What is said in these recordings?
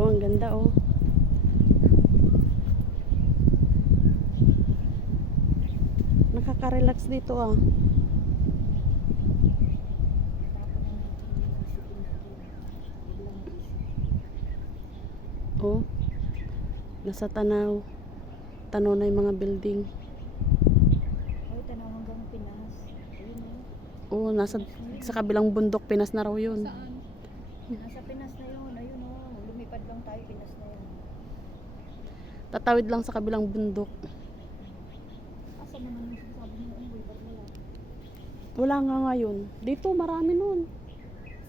Oh, ang ganda oh. Nakaka-relax dito ah. Oh. Nasa tanaw. Tanaw na yung mga building. Ay, tanaw hanggang Pinas. Ayun oh. Oh, nasa sa kabilang bundok Pinas na raw yun. Saan? Nasa Pinas na yun. Ayun oh. Lumipad lang tayo, Pinas na yun. Tatawid lang sa kabilang bundok. Asa naman yung sinasabi mo? Umuwi ba't wala? Wala nga ngayon. Dito marami nun.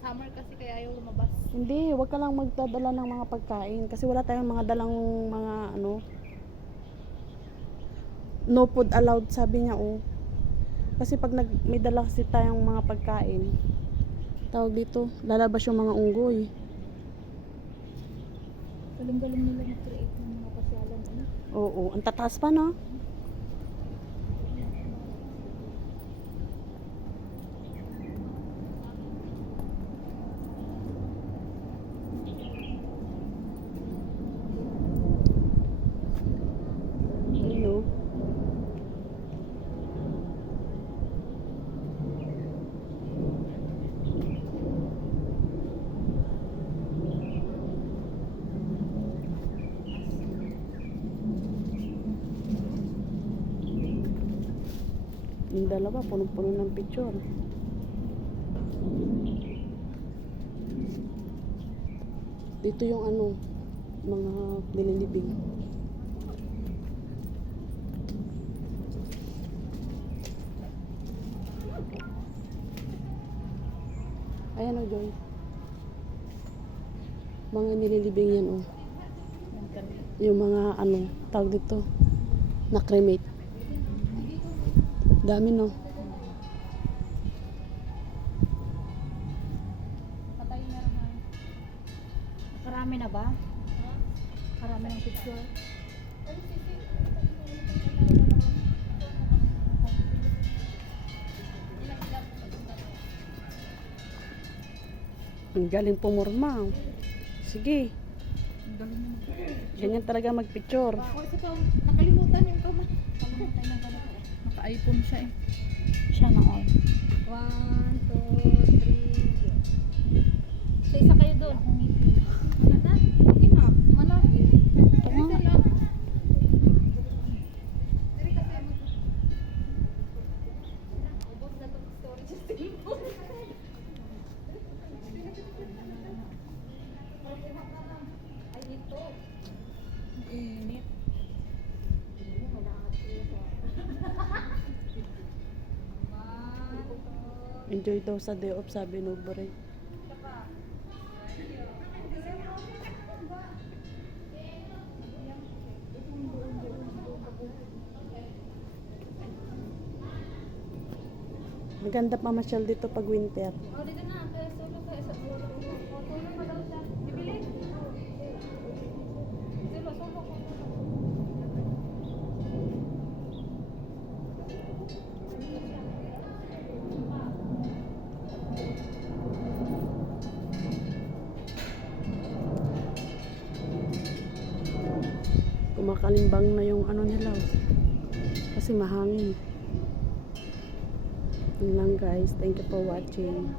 Summer kasi kaya ayaw lumabas. Hindi, wag ka lang magdadala ng mga pagkain kasi wala tayong mga dalang mga ano. No food allowed sabi niya oh. Kasi pag may dala kasi tayong mga pagkain, tawag dito, lalabas yung mga unggoy. Galing-galing nila mag-create ng mga pasyalan. Ano? Oo, ang tataas pa na. Ayun oh. Yung dalawa, punong-puno ng picture. Dito yung ano, mga nililibing. Ayan o, Joy. Mga nililibing yan o. Yung mga ano, tawag dito, na cremate. Dami no. Patay na naman. Karami na ba? Karami ng picture. Ang galing pumurma. Sige. Ang galing naman. Ganyan talaga magpicture. Ako isa pa, nakalimutan yung kamay. Nakalimutan yung kamay. Naka-iPhone siya eh. Siya na all. 1, 2, 3, go. So isa kayo doon. Wala na? Okay na. Malaki. Isa lang. Diri kasi ubos na itong storage system mo. Ay, ito. Init. Enjoy daw sa day off, sabi no, Bray. Maganda pa masyal dito pag winter. Oh, dito na. Kaya solo ka. Solo pa daw siya. Bibili? Solo ko. Kumakalimbang na yung ano nila. Kasi mahangin. Yun lang guys. Thank you for watching.